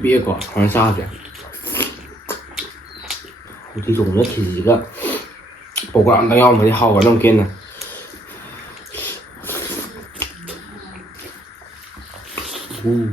비에고 한 사게. 우리 동네 키지가 보고 안 당하면 많이 하고 좀 괜찮네. 오.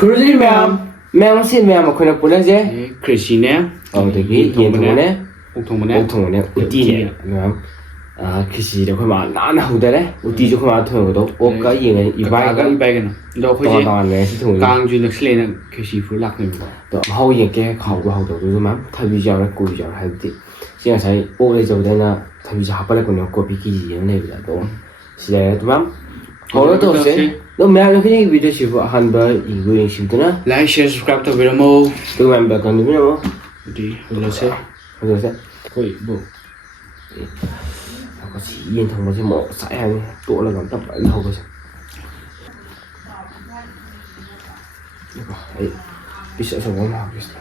Khechri ma'am xin ma'am mà khuyên phụ nữ gì? Khechri nè. Thì cái gì thằng này? Thằng này. Thằng này Uti nè, ma'am. Khechri đó khuyên mà nãy nào đấy đấy. Uti cho khuyên mà thường đó. Cái gì này? Cái này. Đó khuyên gì? Toàn này thì thường. Càng duy lực lên là Khechri phụ lạc này. Đó hậu gì cái khẩu của hậu đầu rồi ma'am. Thay vì giờ là cùi giờ hay gì? Xin sai. Ô đây rồi đây là thay vì giờ học lại của nó copy cái gì này vậy đó. Xin lỗi ma'am. Hồi đó tôi 너 매일 그냥 비디오 시고 한번 이거 인식되나? Like, share, subscribe to video mo. 그 멤버 건드리면 뭐? Đi, rồi 그래서 거의 뭐 같이 이인 통보지 뭐 사양이 또 올라간다 빨리 하고 보자. 이거 이 비싸서 뭐 하겠어?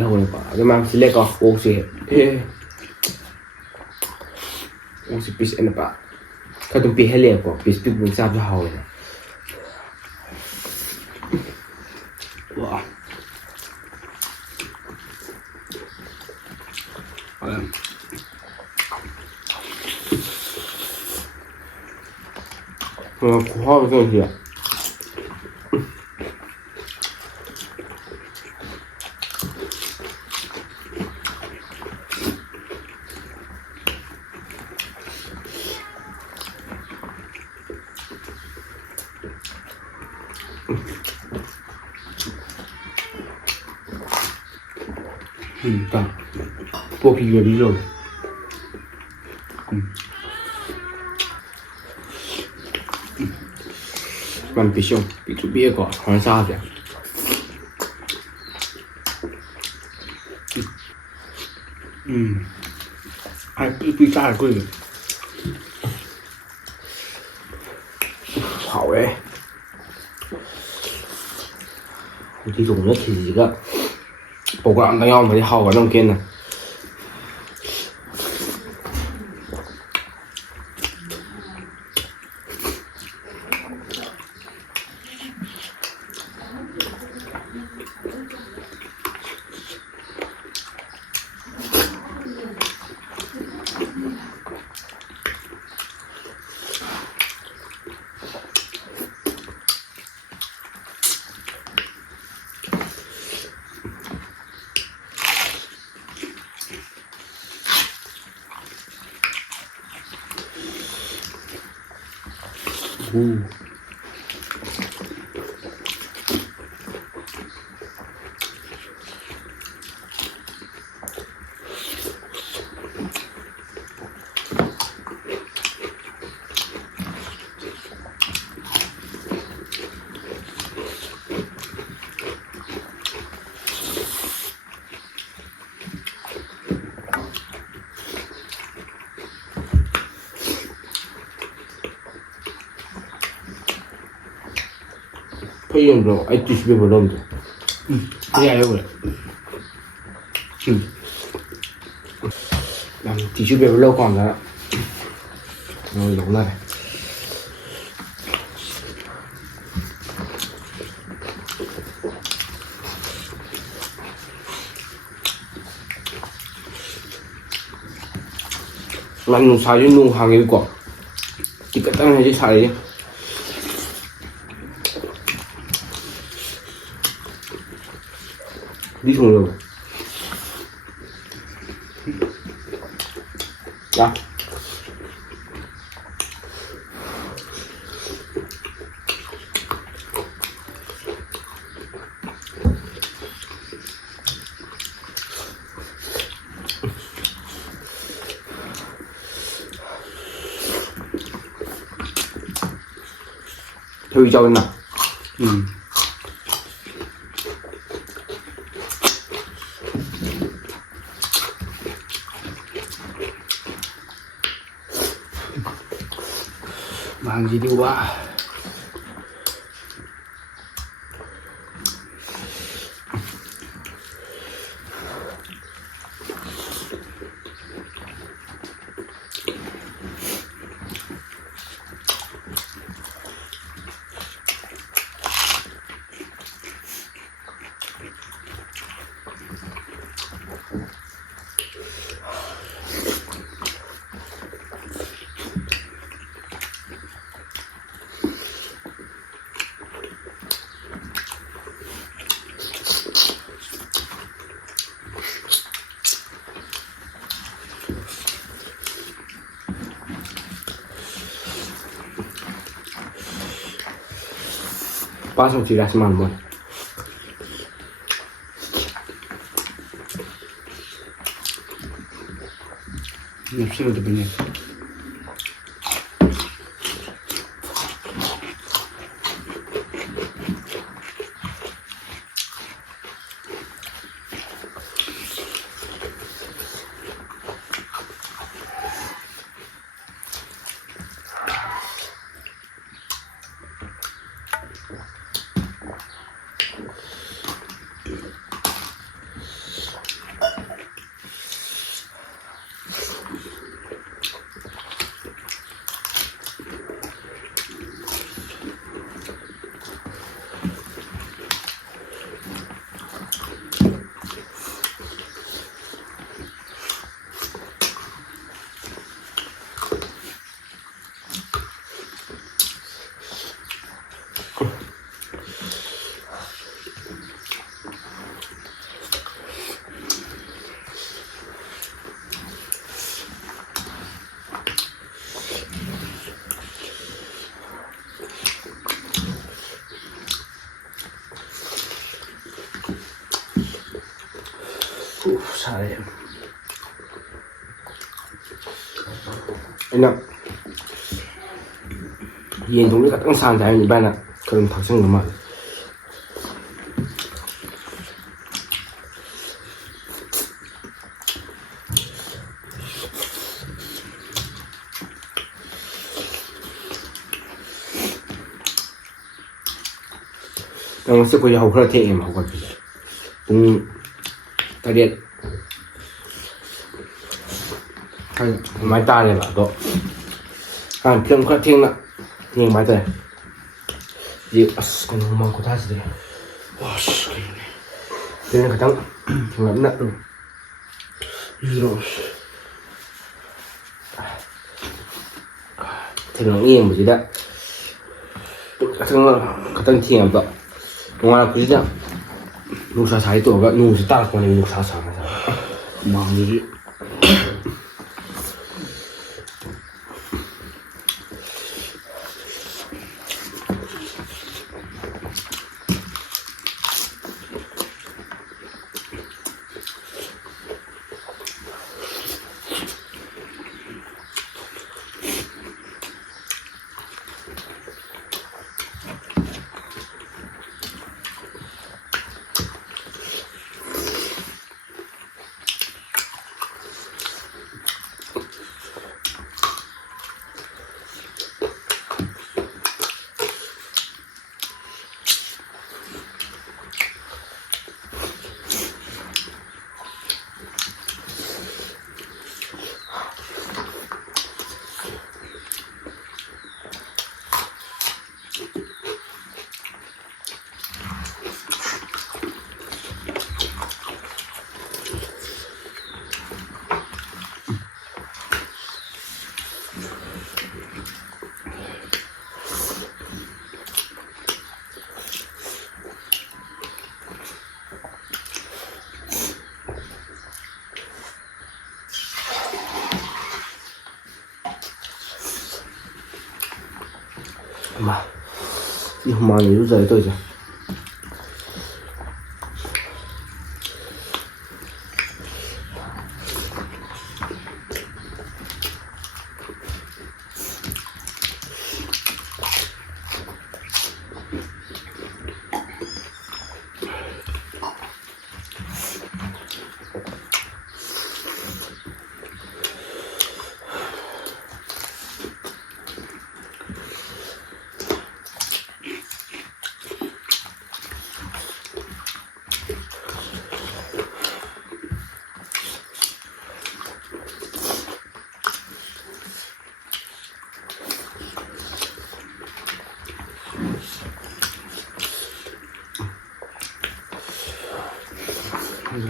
하고 봐. 그만 실내가 혹시 혹시 피스 에나 봐. 그래도 비 헬리에 거 피스 비 문자 좀 하고. 와. 고하고 생각이야. 딱. 뭐 비교리죠. Mình bị xong, bị chút bia gọi, hỏi sao vậy? Ai bị sao rồi quên. Hậu đấy. Đi dùng nhất thì gì cả. Bộ quảng đang nhom phải hậu ở trong kia này. 페이언도 아이티 집에 보내면 그래 그래. làm thì chưa biết bao lâu còn nữa rồi giống này làm nung xài nung hàng cái quả thì cái tăng này chứ xài đi thùng rồi đó 더위 자오나. 망지디 와. Pasang tiras man. Nefsini de benim. 잘해. Anh ạ, nhìn cũng rất là sàn trái như bạn ạ, cần thật sự mà. Đang sẽ có dầu khá là thiện mà không còn cũng tại điện máy ta này bảo độ thương khá thiên nè nhìn máy này gì còn không mang của ta gì đấy thế nên cả trắng ngắm nặng rồi rồi thì nó nghiêng một chút đấy cả trắng thiền vậy ngoài cái gì 누사 잘 또가 누사 따라 보내 누사 사면서 망지디. mà nhưng mà nhiều giờ tôi rồi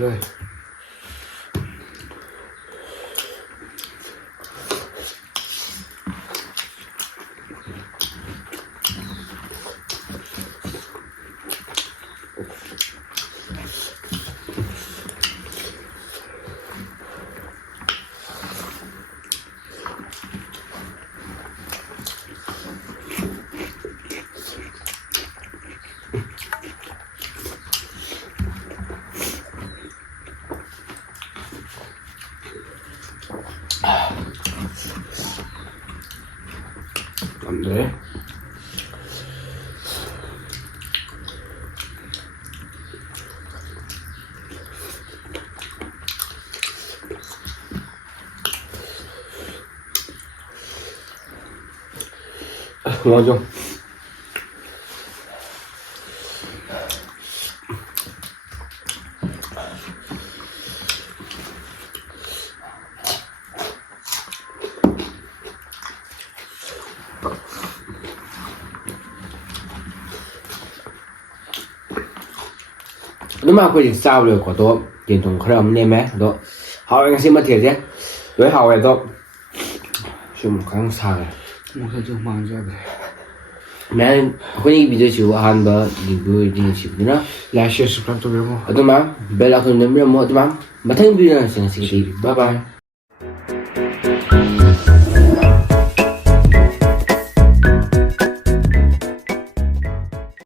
rồi. 안 돼. 맞아. Nếu mà quy định sao được của tôi tiền thùng khởi động nên mẹ tôi họ anh xin mất thiệt chứ với họ này tôi 좀 그냥 사래. Mungkin cuma mangga deh. mẹ 흔히 video chiếu han ba 리뷰 리뷰 chiếu Like, share, subscribe to Bemo. 어떤 맘 벨라 좀 넘으면 뭐 어떤 맘 마탕 비디오는 생각이 bye bye.